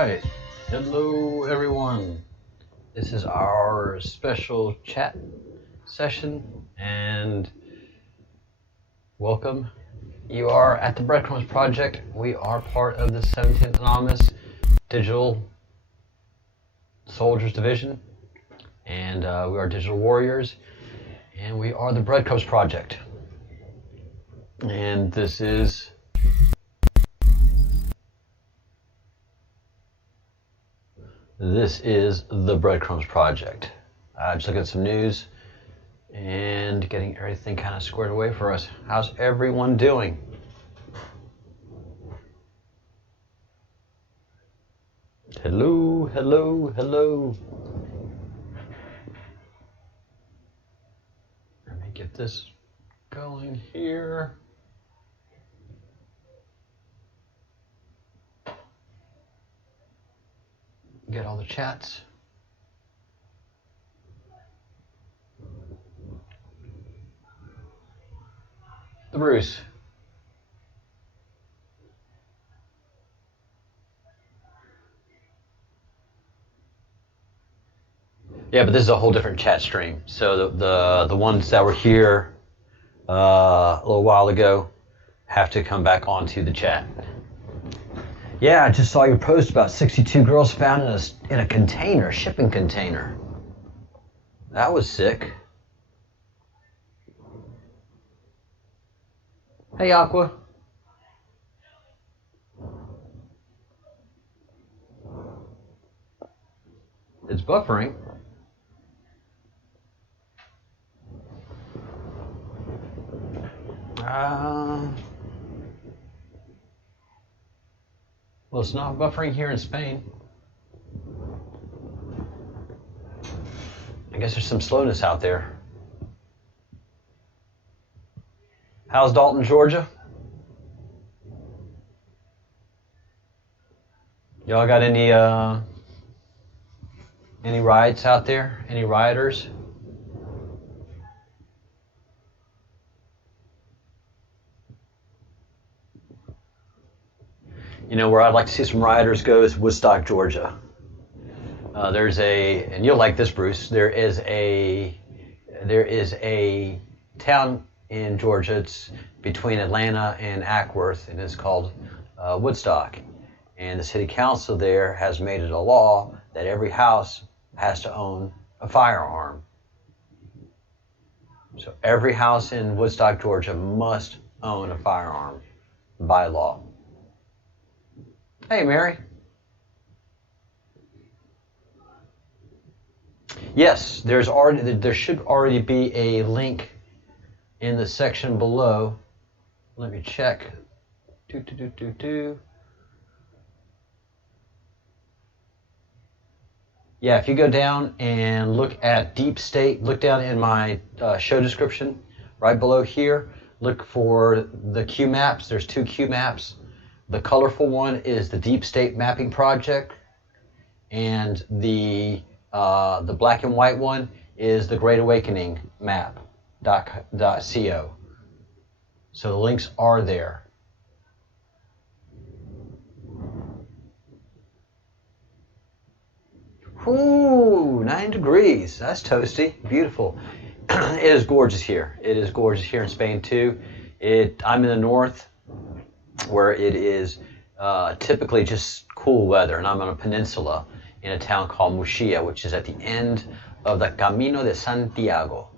right. Hello, everyone. This is our special chat session, and welcome. You are at the Breadcrumbs Project. We are part of the 17th Anonymous Digital Soldiers Division, and we are digital warriors, and we are the Breadcrumbs Project. And this is the Breadcrumbs Project. Just looking at some news and getting everything kind of squared away for us. How's everyone doing? Hello, hello, hello. Let me get this going here. Get all the chats. The Bruce. Yeah, but this is a whole different chat stream. So the ones that were here a little while ago have to come back onto the chat. Yeah, I just saw your post about 62 girls found in a container, shipping container. That was sick. Hey, Aqua. It's buffering. Well, it's not buffering here in Spain. I guess there's some slowness out there. How's Dalton, Georgia? Y'all got any riots out there? Any rioters? You know, where I'd like to see some rioters go is Woodstock, Georgia. And you'll like this, Bruce. There is a town in Georgia. It's between Atlanta and Ackworth, and it's called Woodstock. And the city council there has made it a law that every house has to own a firearm. So every house in Woodstock, Georgia must own a firearm by law. Hey, Mary. Yes, there should already be a link in the section below. Let me check. Yeah, if you go down and look at Deep State, look down in my show description, right below here, look for the Q maps. There's 2 Q maps. The colorful one is the Deep State Mapping Project, and the black and white one is the Great Awakening map.co. So the links are there. Ooh, 9 degrees. That's toasty. Beautiful. It is gorgeous here. It is gorgeous here in Spain too. I'm in the north, where it is typically just cool weather, and I'm on a peninsula in a town called Murcia, which is at the end of the Camino de Santiago,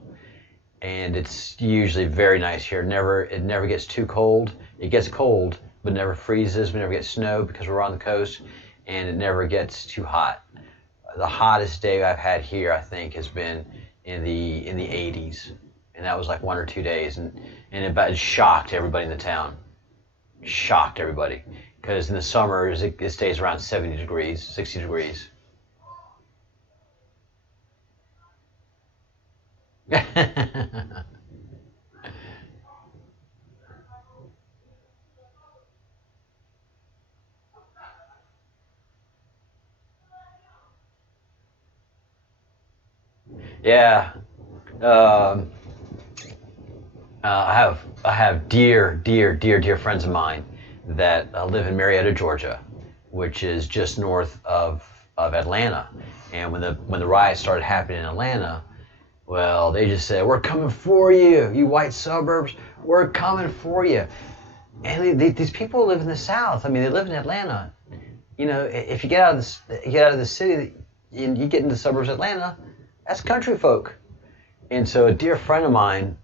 and it's usually very nice here. It never gets too cold. It gets cold, but never freezes. We never get snow because we're on the coast, and it never gets too hot. The hottest day I've had here, I think, has been in the 80s, and that was like 1 or 2 days, and it shocked everybody in the town. Shocked everybody, because in the summers it stays around 70 degrees, 60 degrees. Yeah. I have dear friends of mine that live in Marietta, Georgia, which is just north of Atlanta. And when the riots started happening in Atlanta, well, they just said, "We're coming for you, you white suburbs. We're coming for you." And these people live in the South. I mean, they live in Atlanta. You know, if you get out of the city, you get into the suburbs of Atlanta, that's country folk. And so a dear friend of mine,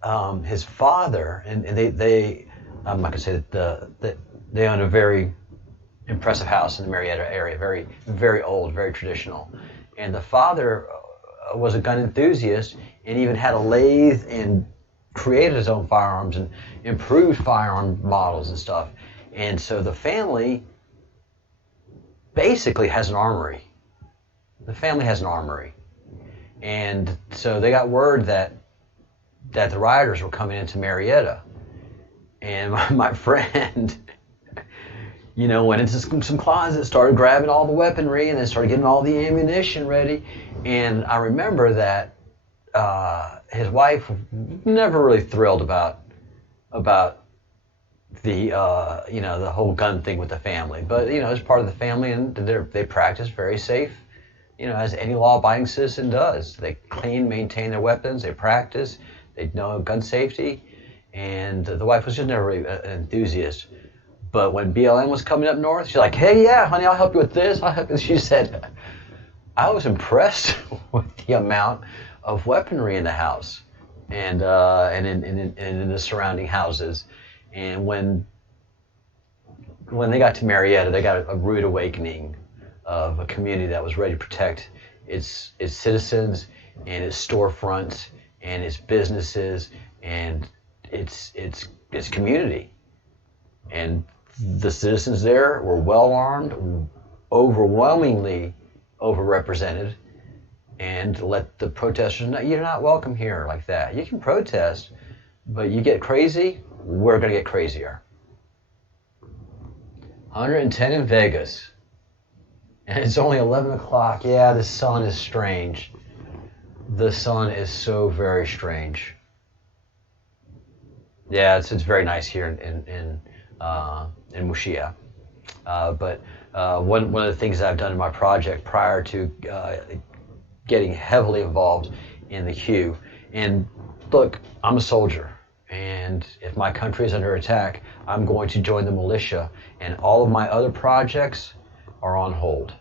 his father, and they I'm not gonna say that they own a very impressive house in the Marietta area, very, very old, very traditional. And the father was a gun enthusiast and even had a lathe and created his own firearms and improved firearm models and stuff. And so the family basically has an armory. The family has an armory. And so they got word that the rioters were coming into Marietta. And my friend, you know, went into some closets, started grabbing all the weaponry, and then started getting all the ammunition ready. And I remember that his wife never really thrilled about the you know, the whole gun thing with the family. But you know, as part of the family, and they practice very safe, you know, as any law-abiding citizen does. They clean, maintain their weapons, they practice, they know gun safety. And the wife was just never really an enthusiast. But when BLM was coming up north, she's like, "Hey, yeah, honey, I'll help you with this. I'll help you." She said, I was impressed with the amount of weaponry in the house and in the surrounding houses. And when they got to Marietta, they got a rude awakening of a community that was ready to protect its citizens and its storefronts and its businesses and its community. And the citizens there were well armed, overwhelmingly overrepresented, and let the protesters know, "You're not welcome here like that. You can protest, but you get crazy, we're going to get crazier." 110 in Vegas. And it's only 11 o'clock. Yeah, the sun is strange. The sun is so very strange. Yeah, it's very nice here in Mushia. But one of the things that I've done in my project prior to getting heavily involved in the Q, and look, I'm a soldier, and if my country is under attack, I'm going to join the militia, and all of my other projects are on hold.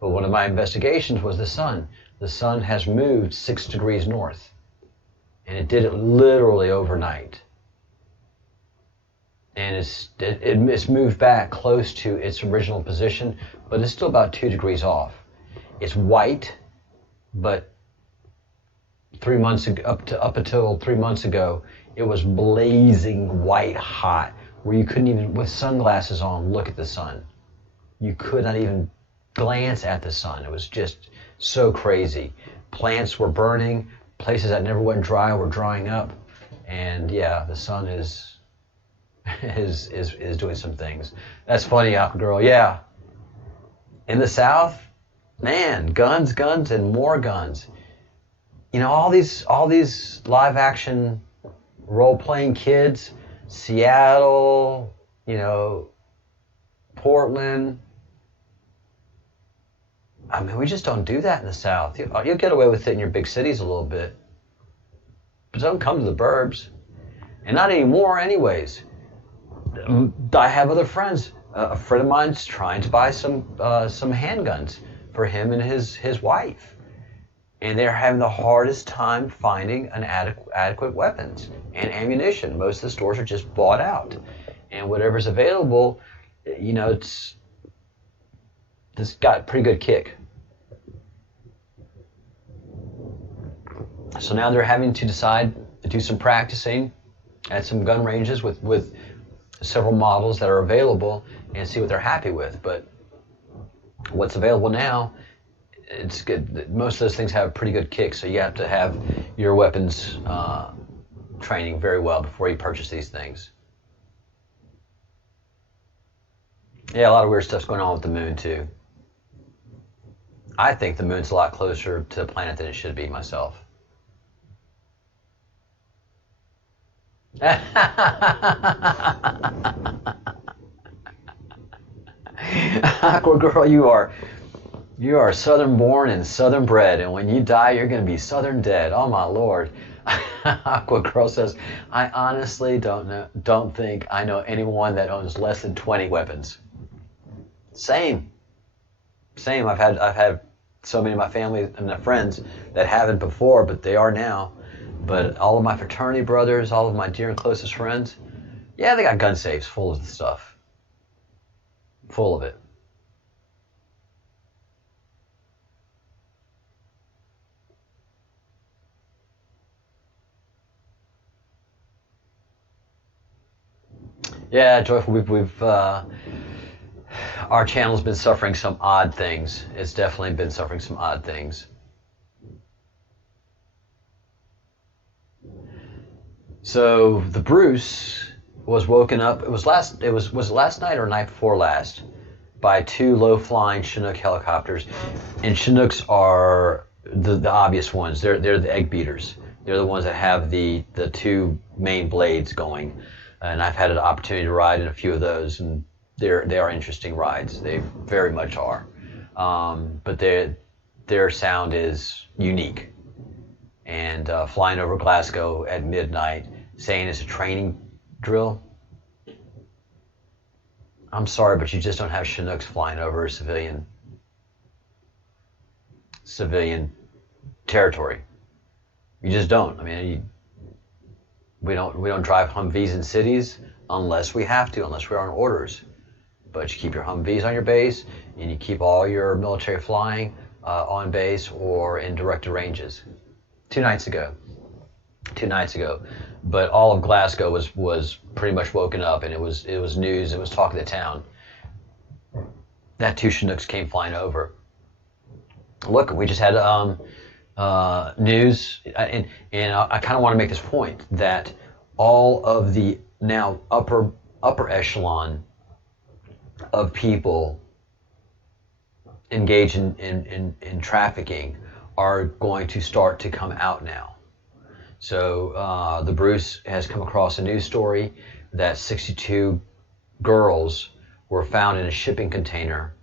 But one of my investigations was the sun. The sun has moved 6 degrees north, and it did it literally overnight. And it's moved back close to its original position, but it's still about 2 degrees off. It's white, but 3 months ago, up until 3 months ago, it was blazing white hot, where you couldn't even, with sunglasses on, look at the sun. You could not even glance at the sun. It was just so crazy. Plants were burning. Places that never went dry were drying up. And yeah, the sun is doing some things. That's funny, Aqua Girl. Yeah. In the South, man, guns, and more guns. You know, all these live action role playing kids, Seattle, you know, Portland. I mean, we just don't do that in the South. You'll get away with it in your big cities a little bit, but don't come to the burbs, and not anymore, anyways. I have other friends. A friend of mine's trying to buy some handguns for him and his wife, and they're having the hardest time finding an adequate weapons and ammunition. Most of the stores are just bought out, and whatever's available, you know, it's got a pretty good kick. So now they're having to decide to do some practicing at some gun ranges with several models that are available and see what they're happy with. But what's available now, it's good. Most of those things have a pretty good kick, so you have to have your weapons training very well before you purchase these things. Yeah, a lot of weird stuff's going on with the moon too. I think the moon's a lot closer to the planet than it should be myself. Aqua girl, you are Southern born and Southern bred, and when you die, you're going to be Southern dead. Oh my Lord. Aqua girl says, I honestly don't think I know anyone that owns less than 20 weapons. Same. I've had so many of my family and my friends that haven't before, but they are now. But all of my fraternity brothers, all of my dear and closest friends, yeah, they got gun safes full of the stuff. Full of it. Yeah, Joyful, we've our channel's been suffering some odd things. It's definitely been suffering some odd things. So the Bruce was woken up. It was last night or night before last by two low-flying Chinook helicopters, and Chinooks are the obvious ones. They're the egg beaters. They're the ones that have the two main blades going, and I've had an opportunity to ride in a few of those, and they are interesting rides. They very much are, but their sound is unique. And flying over Glasgow at midnight, saying it's a training drill. I'm sorry, but you just don't have Chinooks flying over civilian territory. You just don't. I mean, we don't drive Humvees in cities unless we have to, unless we're on orders. But you keep your Humvees on your base, and you keep all your military flying on base or in directed ranges. Two nights ago, but all of Glasgow was pretty much woken up, and it was news. It was talk of the town that two Chinooks came flying over. Look, we just had news, and I kind of want to make this point that all of the now upper echelon of people engaged in trafficking are going to start to come out now. So the Bruce has come across a news story that 62 girls were found in a shipping container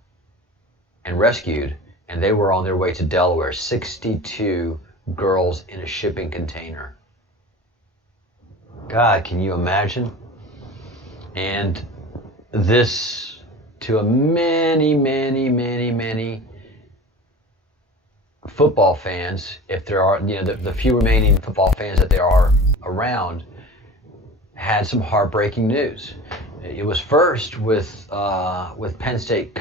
and rescued, and they were on their way to Delaware. 62 girls in a shipping container. God, can you imagine? And this to a many football fans, if there are, the few remaining football fans that there are around, had some heartbreaking news. It was first with Penn State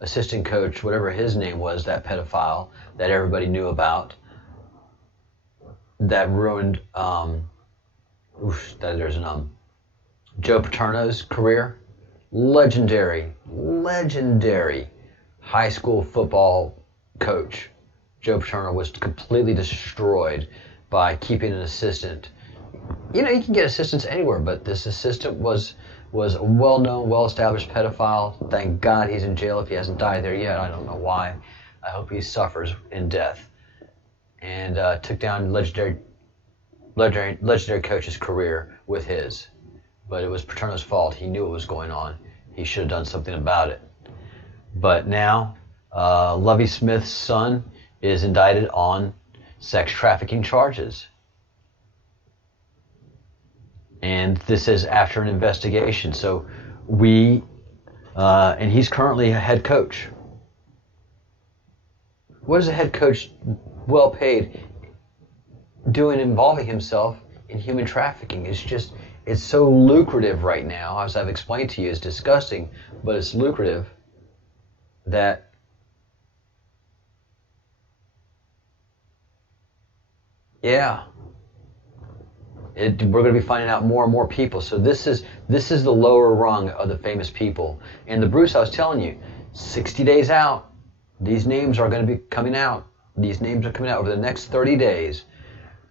assistant coach, whatever his name was, that pedophile that everybody knew about, that ruined Joe Paterno's career. Legendary high school football coach. Joe Paterno was completely destroyed by keeping an assistant. You can get assistants anywhere, but this assistant was a well-known, well-established pedophile. Thank God he's in jail if he hasn't died there yet. I don't know why. I hope he suffers in death. And took down legendary coach's career with his. But it was Paterno's fault. He knew what was going on. He should have done something about it. But now, Lovie Smith's son is indicted on sex trafficking charges. And this is after an investigation. So and he's currently a head coach. What is a head coach, well paid, doing involving himself in human trafficking? It's so lucrative right now, as I've explained to you. It's disgusting, but it's lucrative that we're going to be finding out more and more people. So this is the lower rung of the famous people. And the Bruce, I was telling you, 60 days out, these names are going to be coming out. These names are coming out over the next 30 days.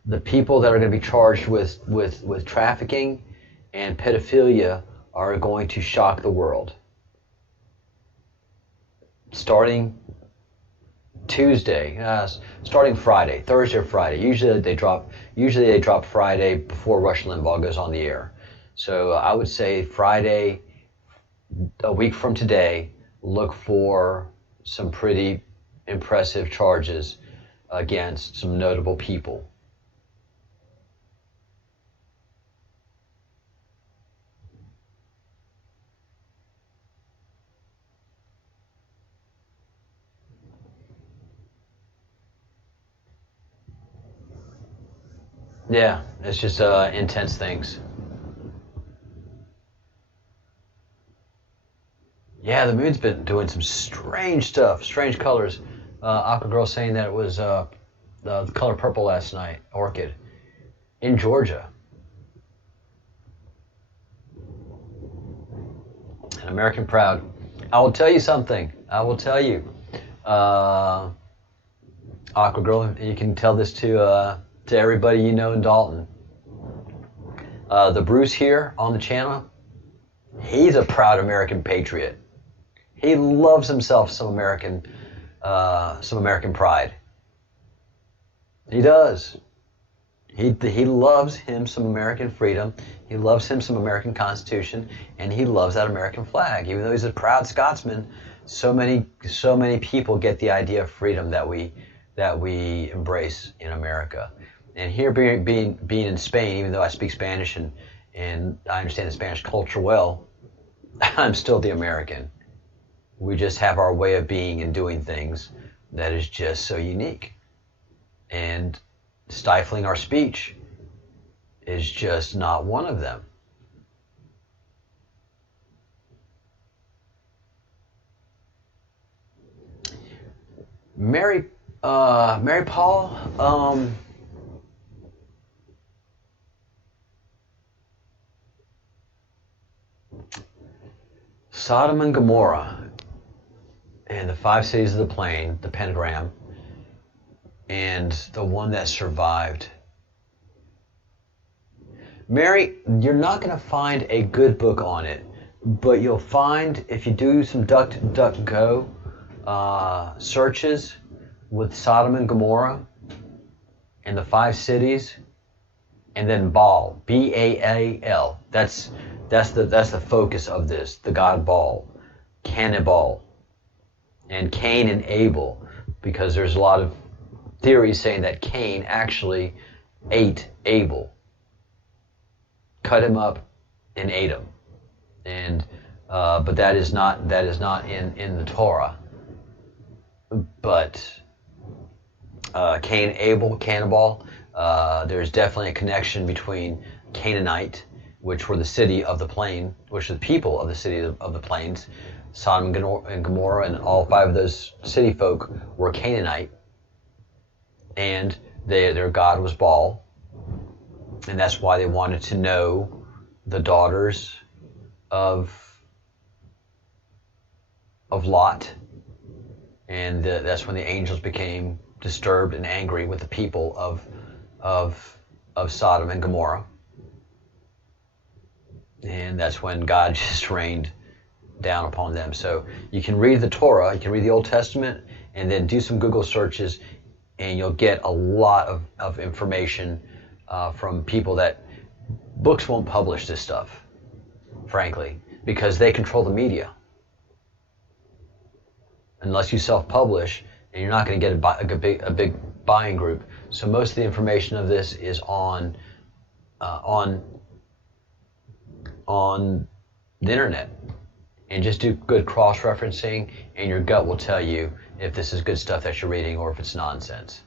The people that are going to be charged with trafficking and pedophilia are going to shock the world. Starting Tuesday, starting Friday, Thursday or Friday. Usually they drop Friday before Rush Limbaugh goes on the air. So I would say Friday, a week from today, look for some pretty impressive charges against some notable people. Yeah, it's just intense things. Yeah, the moon's been doing some strange stuff, strange colors. Aqua Girl saying that it was the color purple last night, orchid, in Georgia. An American proud. I will tell you something. I will tell you. Aqua Girl, you can tell this to everybody you know in Dalton. The Bruce here on the channel, he's a proud American patriot. He loves himself some American pride. He does. He loves him some American freedom. He loves him some American Constitution, and he loves that American flag. Even though he's a proud Scotsman, so many people get the idea of freedom that we embrace in America. And here, being in Spain, even though I speak Spanish and I understand the Spanish culture well, I'm still the American. We just have our way of being and doing things that is just so unique. And stifling our speech is just not one of them. Mary Paul, Sodom and Gomorrah and the 5 cities of the plain, the pentagram, and the one that survived. Mary, you're not going to find a good book on it, but you'll find, if you do some DuckDuckGo searches with Sodom and Gomorrah and the 5 cities, and then Baal, B-A-A-L. That's the focus of this, the god Baal, cannibal, and Cain and Abel, because there's a lot of theories saying that Cain actually ate Abel, cut him up and ate him, and but that is not in the Torah. But Cain, Abel, cannibal. There's definitely a connection between Canaanite, which were the city of the plain, which are the people of the city of the plains. Sodom and Gomorrah and all 5 of those city folk were Canaanite, and their god was Baal, and that's why they wanted to know the daughters of Lot, and that's when the angels became disturbed and angry with the people of Sodom and Gomorrah, and that's when God just rained down upon them. So you can read the Torah, you can read the Old Testament, and then do some Google searches, and you'll get a lot of information from people that books won't publish this stuff, frankly, because they control the media. Unless you self-publish, and you're not going to get a big buying group. So most of the information of this is on the internet. And just do good cross-referencing, and your gut will tell you if this is good stuff that you're reading or if it's nonsense.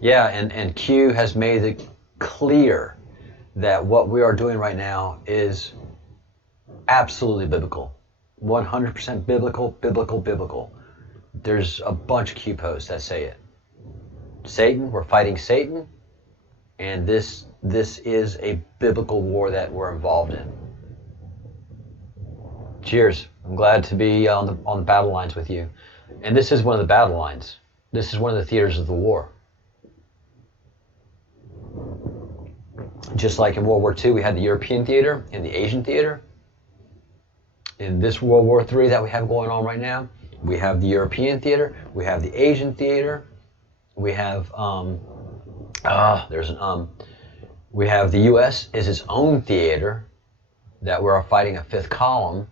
Yeah, and Q has made it clear that what we are doing right now is absolutely biblical. 100% biblical. There's a bunch of Q posts that say it. Satan, we're fighting Satan. And this is a biblical war that we're involved in. Cheers. I'm glad to be on the battle lines with you. And this is one of the battle lines. This is one of the theaters of the war. Just like in World War II, we had the European theater and the Asian theater. In this World War III that we have going on right now, we have the European theater, we have the Asian theater, we have We have the U.S. is its own theater that we are fighting a fifth column.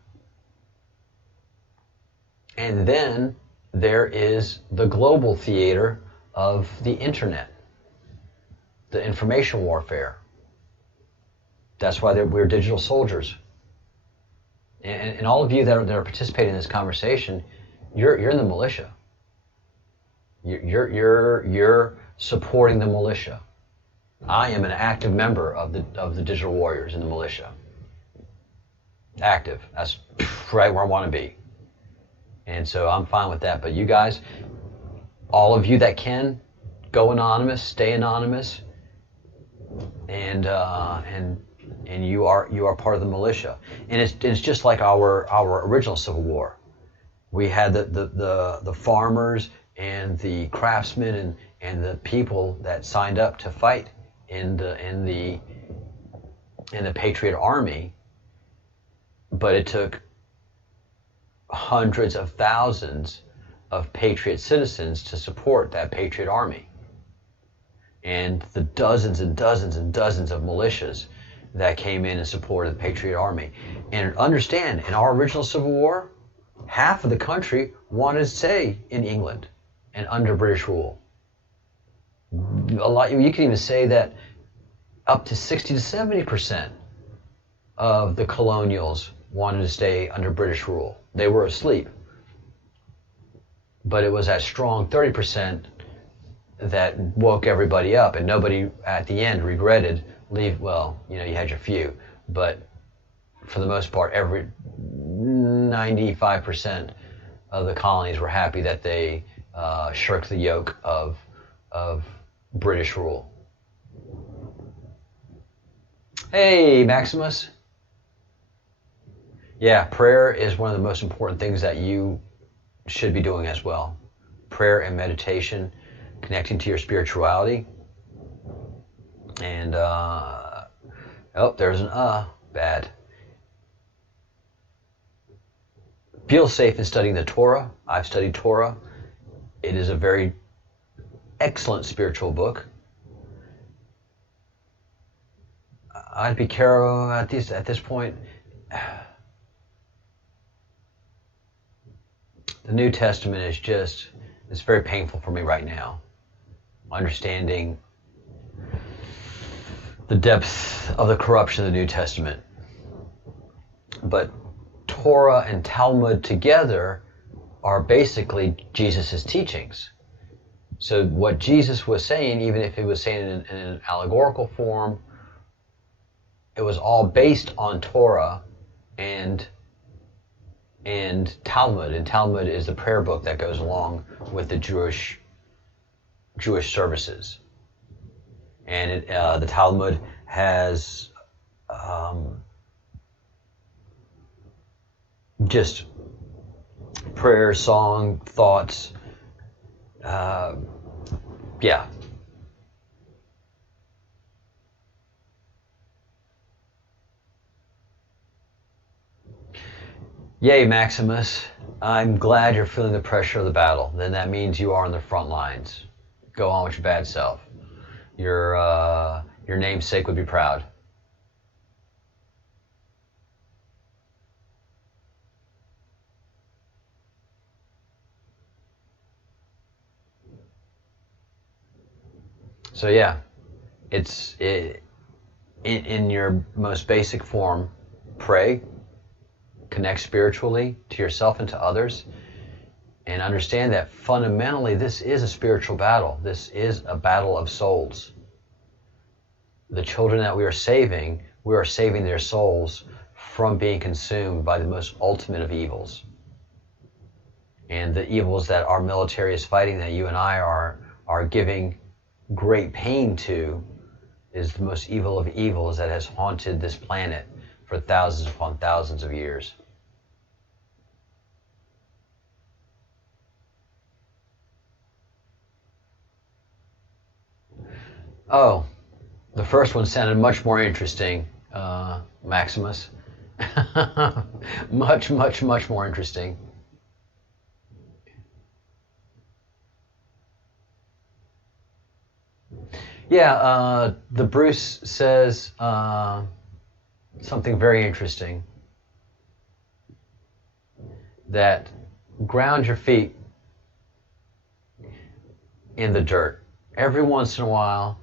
And then there is the global theater of the internet, the information warfare. That's why we're digital soldiers. And all of you that are participating in this conversation, you're in the militia. You're supporting the militia. I am an active member of the digital warriors in the militia. Active. That's right where I want to be. And so I'm fine with that. But you guys, all of you that can, go anonymous, stay anonymous, and you are part of the militia. And it's just like our original Civil War. We had the farmers and the craftsmen and the people that signed up to fight in the Patriot Army, but it took hundreds of thousands of Patriot citizens to support that Patriot Army, and the dozens and dozens and dozens of militias that came in and supported the Patriot Army. And understand, in our original Civil War, half of the country wanted to stay in England and under British rule. A lot, you can even say that up to 60 to 70% of the colonials wanted to stay under British rule. They were asleep. But it was that strong 30% that woke everybody up, and nobody at the end regretted leave. Well, you had your few, but for the most part, 95% of the colonies were happy that they shirked the yoke of British rule. Hey, Maximus. Yeah, prayer is one of the most important things that you should be doing as well. Prayer and meditation, connecting to your spirituality. And, oh, there's an bad. Feel safe in studying the Torah. I've studied Torah. It is a very excellent spiritual book. I'd be careful at this point. The New Testament is it's very painful for me right now. Understanding the depth of the corruption of the New Testament. But Torah and Talmud together are basically Jesus' teachings. So what Jesus was saying, even if he was saying it in an allegorical form, it was all based on Torah and Talmud. And Talmud is the prayer book that goes along with the Jewish services. And the Talmud has just prayer, song, thoughts. Yeah. Yay, Maximus. I'm glad you're feeling the pressure of the battle. Then that means you are on the front lines. Go on with your bad self. Your namesake would be proud. So yeah, in your most basic form, pray, connect spiritually to yourself and to others, and understand that fundamentally this is a spiritual battle. This is a battle of souls. The children that we are saving their souls from being consumed by the most ultimate of evils. And the evils that our military is fighting, that you and I are giving great pain to, is the most evil of evils that has haunted this planet for thousands upon thousands of years. Oh, the first one sounded much more interesting, Maximus. Much, much, much more interesting. Yeah, the Bruce says something very interesting, that ground your feet in the dirt. Every once in a while,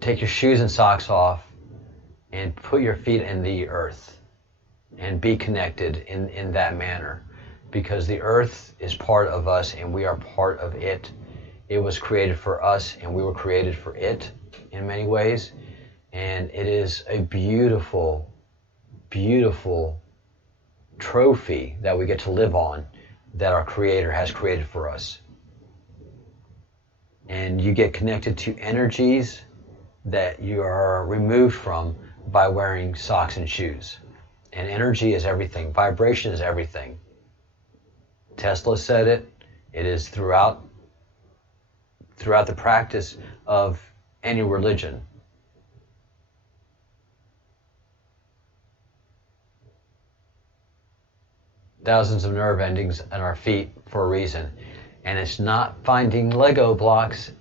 take your shoes and socks off and put your feet in the earth and be connected in that manner, because the earth is part of us and we are part of it. It was created for us and we were created for it in many ways, and it is a beautiful, beautiful trophy that we get to live on, that our Creator has created for us. And you get connected to energies that you are removed from by wearing socks and shoes. And energy is everything. Vibration is everything. Tesla said it. It is throughout the practice of any religion. Thousands of nerve endings in our feet for a reason. And it's not finding Lego blocks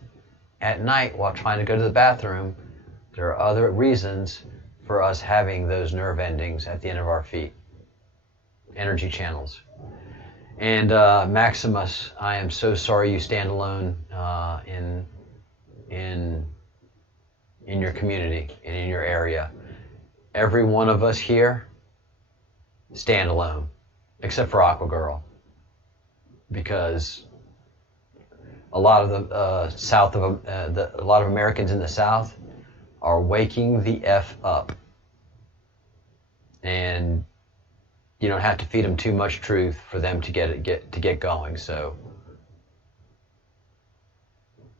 at night while trying to go to the bathroom. There are other reasons for us having those nerve endings at the end of our feet. Energy channels. And Maximus, I am so sorry you stand alone in your community and in your area. Every one of us here stand alone, except for Aqua Girl, because a lot of the a lot of Americans in the South are waking the F up, and you don't have to feed them too much truth for them to get going. So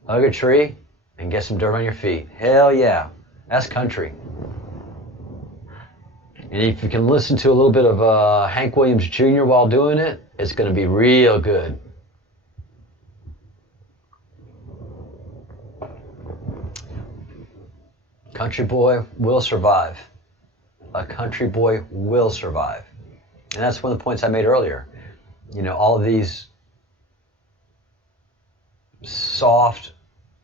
hug a tree and get some dirt on your feet. Hell yeah, that's country. And if you can listen to a little bit of Hank Williams Jr. while doing it, it's going to be real good. Country boy will survive. A country boy will survive. And that's one of the points I made earlier. You know, all of these soft,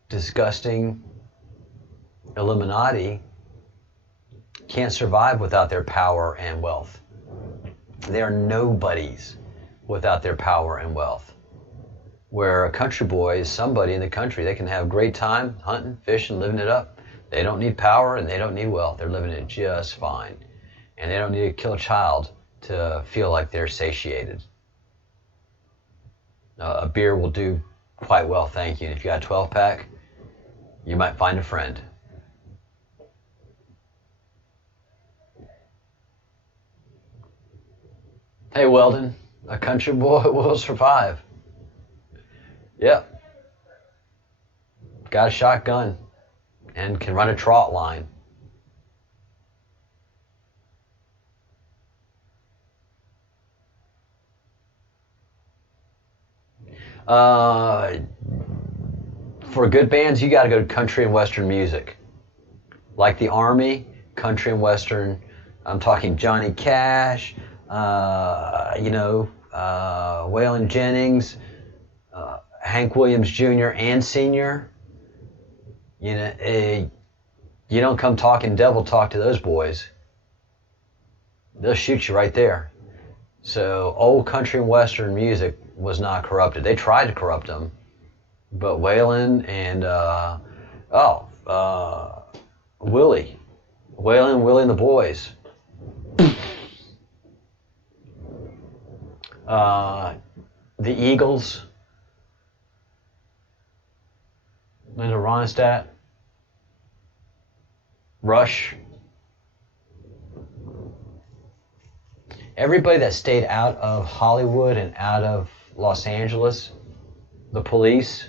disgusting Illuminati can't survive without their power and wealth. They are nobodies without their power and wealth. Where a country boy is somebody in the country. They can have a great time hunting, fishing, living it up. They don't need power and they don't need wealth. They're living it just fine. And they don't need to kill a child to feel like they're satiated. A beer will do quite well, thank you. And if you got a 12-pack, you might find a friend. Hey, Weldon, a country boy will survive. Yep. Got a shotgun and can run a trot line. For good bands, you got to go to country and western music. Like the Army, country and western. I'm talking Johnny Cash, Waylon Jennings, Hank Williams Jr. and Sr. You don't come talking devil talk to those boys. They'll shoot you right there. So old country and western music was not corrupted. They tried to corrupt them, but Waylon and Willie and the boys. The Eagles, Linda Ronstadt, Rush. Everybody that stayed out of Hollywood and out of Los Angeles, the Police.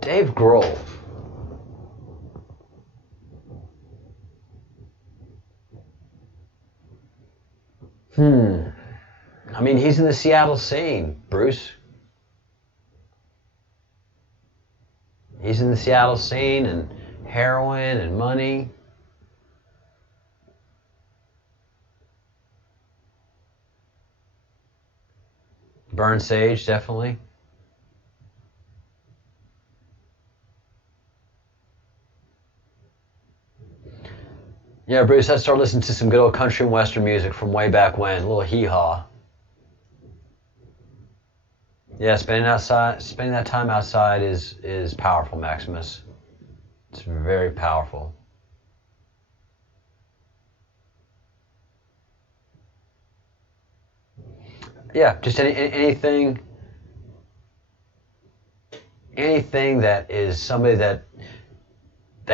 Dave Grohl. I mean, he's in the Seattle scene, Bruce. He's in the Seattle scene, and heroin and money. Burn sage, definitely. Yeah, Bruce, I started listening to some good old country and western music from way back when. A little hee-haw. Yeah, spending that time outside is powerful, Maximus. It's very powerful. Yeah, just anything that is somebody that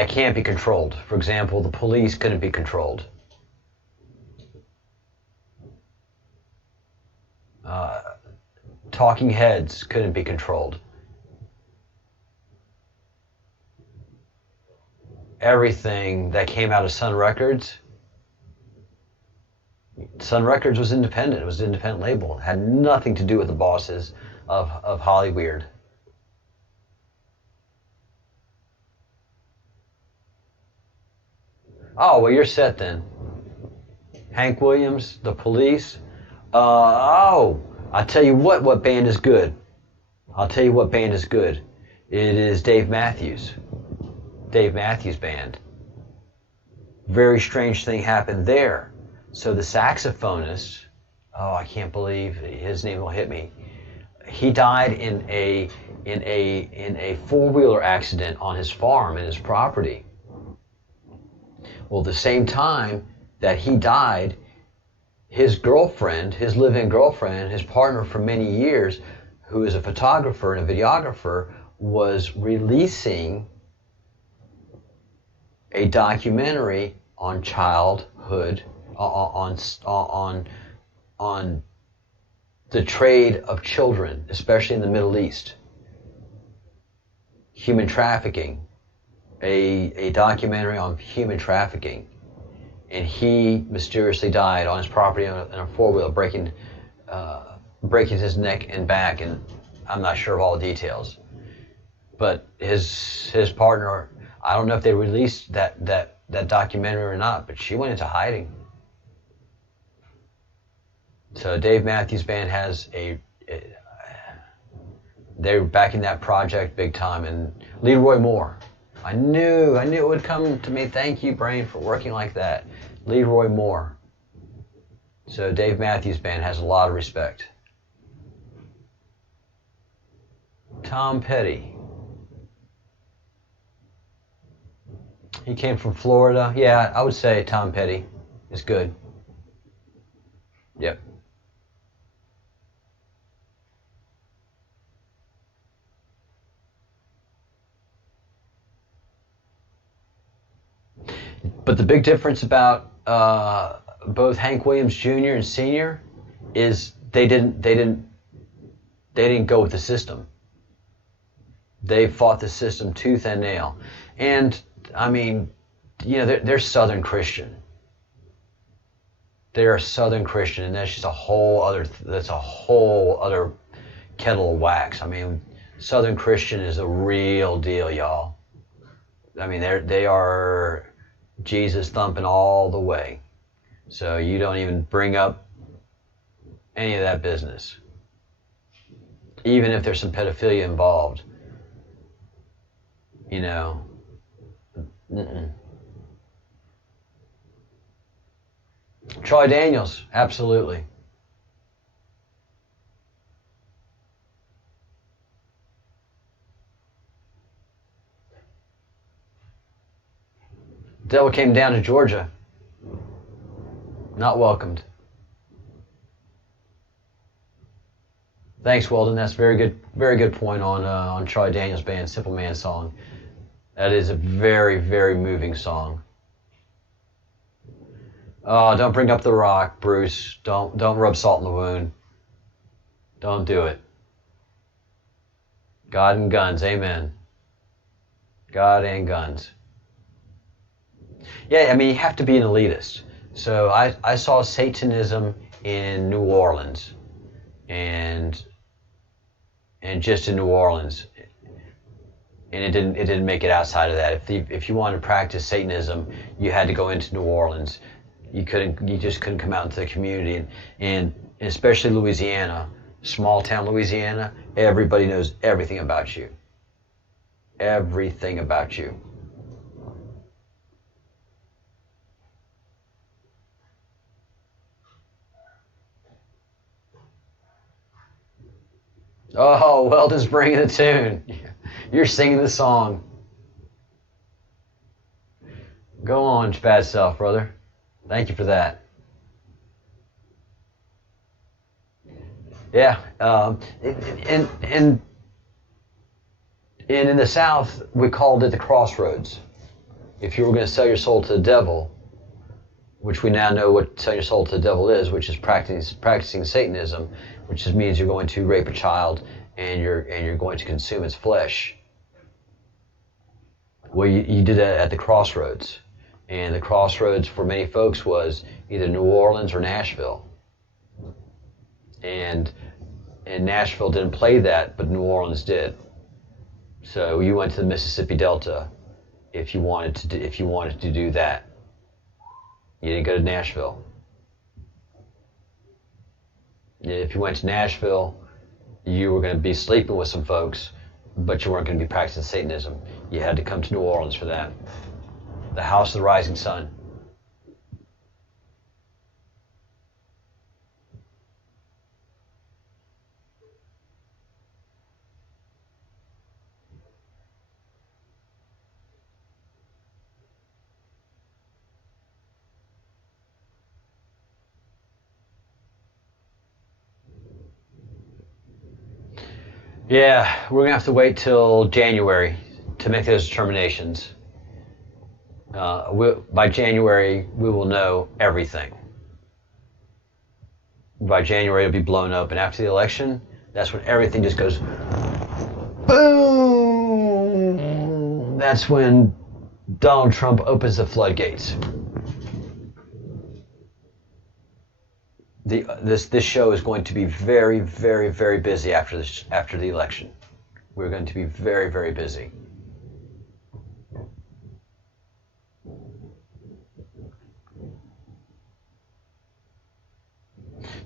can't be controlled. For example, the police couldn't be controlled. Talking heads couldn't be controlled. Everything that came out of Sun Records was independent. It was an independent label. It had nothing to do with the bosses of Hollyweird. Oh, well, you're set then. Hank Williams, The Police. I'll tell you what band is good. I'll tell you what band is good. It is Dave Matthews. Dave Matthews Band. Very strange thing happened there. So the saxophonist, I can't believe his name will hit me. He died in a four-wheeler accident on his farm and his property. Well, the same time that he died, his girlfriend, his live-in girlfriend, his partner for many years, who is a photographer and a videographer, was releasing a documentary on childhood, on the trade of children, especially in the Middle East. Human trafficking. A documentary on human trafficking. And he mysteriously died on his property in a four-wheeler, breaking his neck and back, and I'm not sure of all the details. But his partner, I don't know if they released that documentary or not, but she went into hiding. So Dave Matthews Band has they're backing that project big time, and Leroy Moore. I knew it would come to me. Thank you, brain, for working like that. Leroy Moore. So Dave Matthews Band has a lot of respect. Tom Petty. He came from Florida. Yeah, I would say Tom Petty is good. Yep. But the big difference about both Hank Williams Jr. and Sr. is they didn't go with the system. They fought the system tooth and nail. And I mean, they're Southern Christian. They're a Southern Christian, and that's just a whole other kettle of wax. I mean, Southern Christian is the real deal, y'all. I mean, they are Jesus thumping all the way. So you don't even bring up any of that business. Even if there's some pedophilia involved. Troy Daniels, absolutely. Devil came down to Georgia. Not welcomed. Thanks, Weldon. That's very good point on Troy Daniels' band, Simple Man song. That is a very, very moving song. Oh, don't bring up The Rock, Bruce. Don't rub salt in the wound. Don't do it. God and guns, amen. God and guns. Yeah, I mean, you have to be an elitist. So I saw Satanism in New Orleans, and just in New Orleans, and it didn't make it outside of that. If you wanted to practice Satanism, you had to go into New Orleans. You just couldn't come out into the community, and especially Louisiana. small town Louisiana, everybody knows everything about you. Everything about you. Oh, Weldon's bringing the tune. You're singing the song. Go on, bad self, brother. Thank you for that. Yeah, and in the South, we called it the crossroads. If you were going to sell your soul to the devil, which we now know what selling your soul to the devil is, which is practicing Satanism, which just means you're going to rape a child and you're going to consume its flesh. Well, you did that at the crossroads, and the crossroads for many folks was either New Orleans or Nashville. And Nashville didn't play that, but New Orleans did. So you went to the Mississippi Delta if you wanted to do that. You didn't go to Nashville. If you went to Nashville, you were going to be sleeping with some folks, but you weren't going to be practicing Satanism. You had to come to New Orleans for that. The House of the Rising Sun. Yeah, we're going to have to wait till January to make those determinations. By January, we will know everything. By January, it'll be blown up. And after the election, that's when everything just goes boom. That's when Donald Trump opens the floodgates. This show is going to be very, very, very busy after the election. We're going to be very, very busy.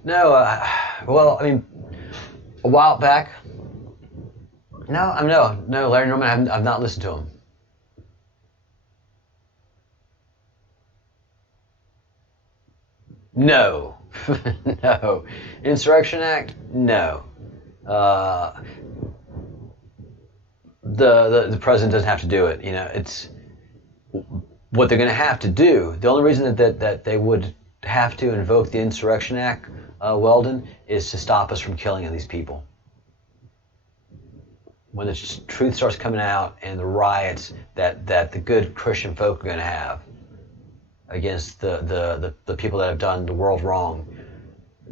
No, well, I mean, a while back. No, Larry Norman. I've not listened to him. No. No. Insurrection Act? No. The president doesn't have to do it. You know, it's what they're going to have to do. The only reason that they would have to invoke the Insurrection Act, Weldon, is to stop us from killing these people. When the truth starts coming out and the riots that the good Christian folk are going to have against the people that have done the world wrong,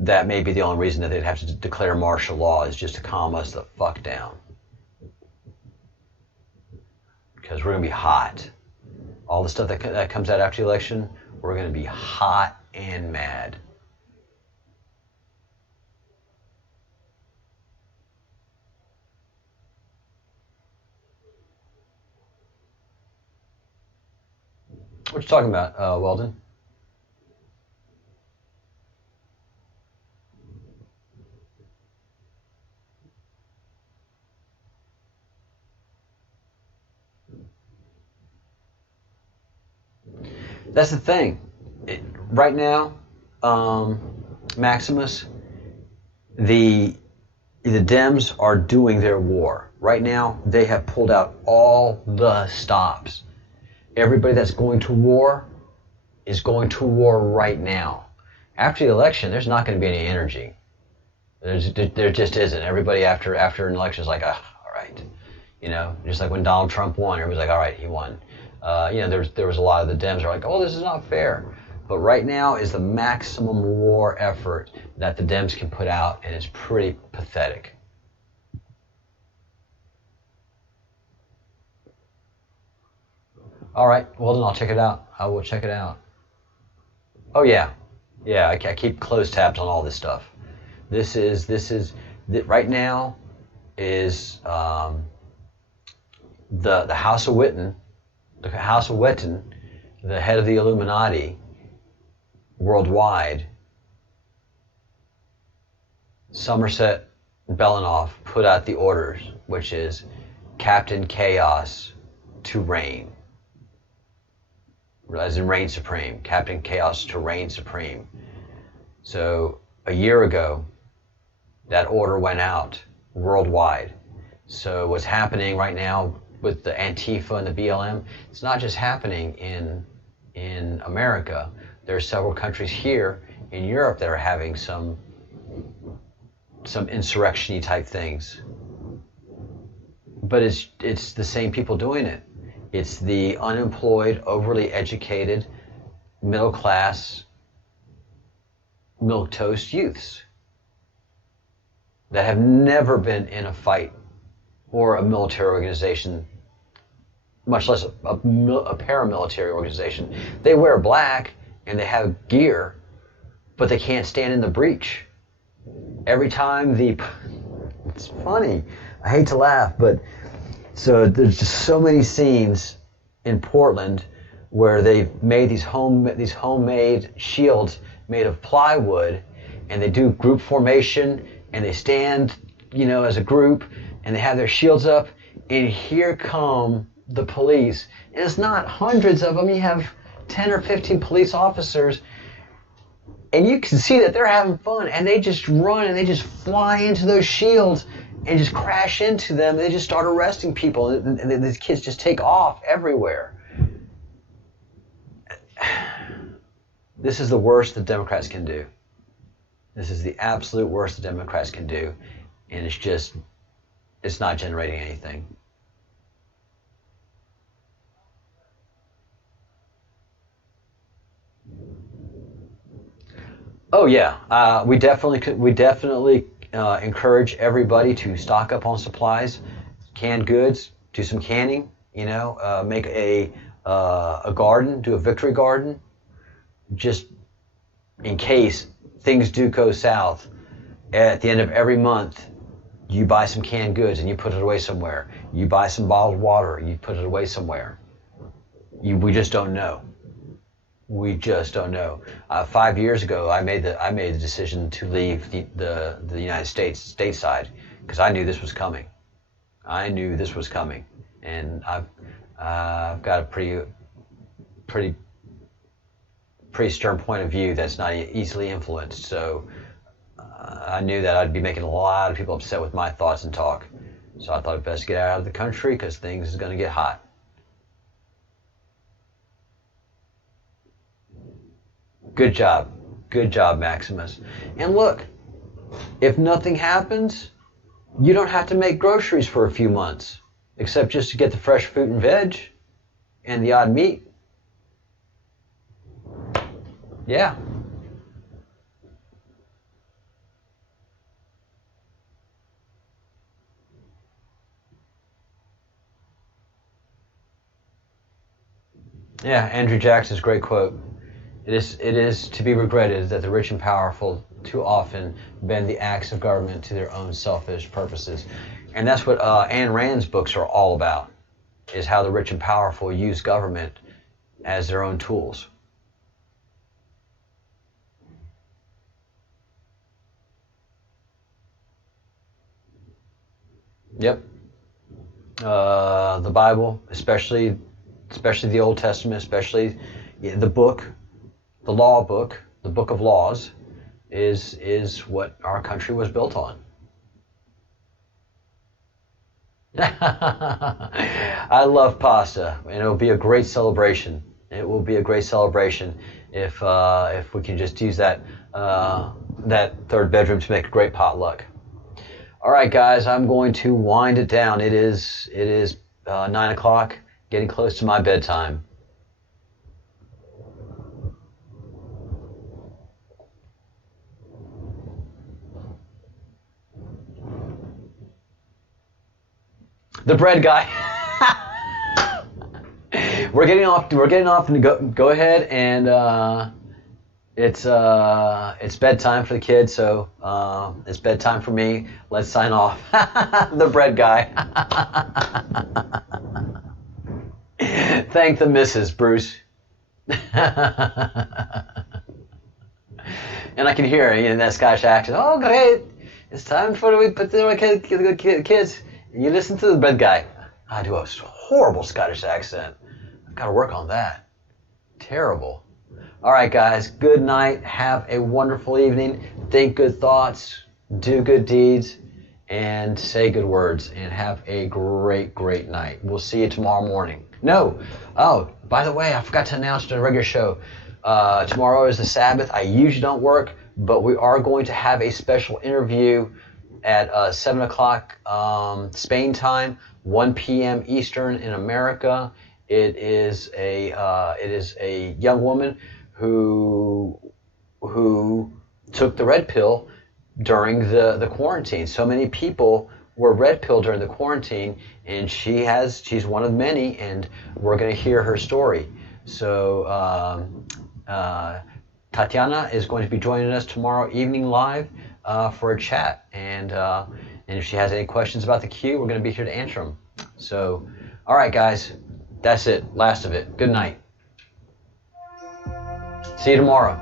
that may be the only reason that they'd have to declare martial law, is just to calm us the fuck down. Because we're going to be hot. All the stuff that comes out after the election, we're going to be hot and mad. What you talking about, Weldon? That's the thing. Right now, Maximus, the Dems are doing their war. Right now, they have pulled out all the stops. Everybody that's going to war is going to war right now. After the election, there's not going to be any energy. There just isn't. Everybody after an election is like, all right. You know, just like when Donald Trump won, everybody's like, all right, he won. You know, there was a lot of the Dems are like, oh, this is not fair. But right now is the maximum war effort that the Dems can put out, and it's pretty pathetic. All right, well then I'll check it out. I will check it out. Oh yeah, I keep close tabs on all this stuff. This is right now is the House of Witten, the House of Witten, the head of the Illuminati worldwide, Somerset Belanoff put out the orders, which is Captain Chaos to reign. As in reign supreme. Captain Chaos to reign supreme. So a year ago, that order went out worldwide. So what's happening right now with the Antifa and the BLM, it's not just happening in America. There are several countries here in Europe that are having some insurrection-y type things. But it's the same people doing it. It's the unemployed, overly educated, middle-class, milquetoast youths that have never been in a fight or a military organization, much less a paramilitary organization. They wear black and they have gear, but they can't stand in the breach. Every time it's funny, I hate to laugh, but so there's just so many scenes in Portland where they've made these homemade shields made of plywood, and they do group formation, and they stand, as a group, and they have their shields up, and here come the police. And it's not hundreds of them. You have 10 or 15 police officers, and you can see that they're having fun, and they just run, and they just fly into those shields, and just crash into them, and they just start arresting people, and these kids just take off everywhere. This is the worst the Democrats can do. This is the absolute worst the Democrats can do, and it's not generating anything. Oh yeah, we definitely encourage everybody to stock up on supplies, canned goods, do some canning. Make a garden, do a victory garden, just in case things do go south. At the end of every month, you buy some canned goods and you put it away somewhere. You buy some bottled water, you put it away somewhere. We just don't know. We just don't know. 5 years ago, I made the decision to leave the United States stateside because I knew this was coming. And I've got a pretty stern point of view that's not easily influenced. So I knew that I'd be making a lot of people upset with my thoughts and talk. So I thought I'd best get out of the country because things is going to get hot. Good job, Maximus. And look, if nothing happens, you don't have to make groceries for a few months, except just to get the fresh fruit and veg and the odd meat. Yeah. Yeah, Andrew Jackson's great quote. It is to be regretted that the rich and powerful too often bend the axe of government to their own selfish purposes. And that's what Ayn Rand's books are all about, is how the rich and powerful use government as their own tools. Yep. The Bible, especially the Old Testament, especially the book, the law book, the book of laws, is what our country was built on. I love pasta, and it'll be a great celebration. It will be a great celebration if we can just use that third bedroom to make a great potluck. All right, guys, I'm going to wind it down. It is 9 o'clock, getting close to my bedtime. The bread guy. We're getting off, and go ahead, and it's bedtime for the kids, so it's bedtime for me. Let's sign off. The bread guy. Thank the missus, Bruce. And I can hear in that Scottish accent, oh great, It's time for we put the kids. You listen to the bread guy. I do a horrible Scottish accent. I've got to work on that. Terrible. All right, guys. Good night. Have a wonderful evening. Think good thoughts. Do good deeds. And say good words. And have a great, great night. We'll see you tomorrow morning. No. Oh, by the way, I forgot to announce the regular show. Tomorrow is the Sabbath. I usually don't work, but we are going to have a special interview at 7 o'clock Spain time, 1 p.m. Eastern in America. It is a young woman who took the red pill during the quarantine. So many people were red pilled during the quarantine, and she's one of many, and we're going to hear her story. So Tatiana is going to be joining us tomorrow evening live for a chat, and if she has any questions about the Q, we're going to be here to answer them. So, all right, guys, that's it. Last of it. Good night. See you tomorrow.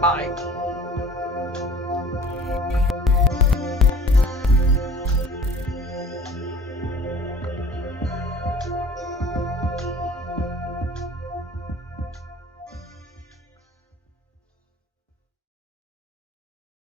Bye.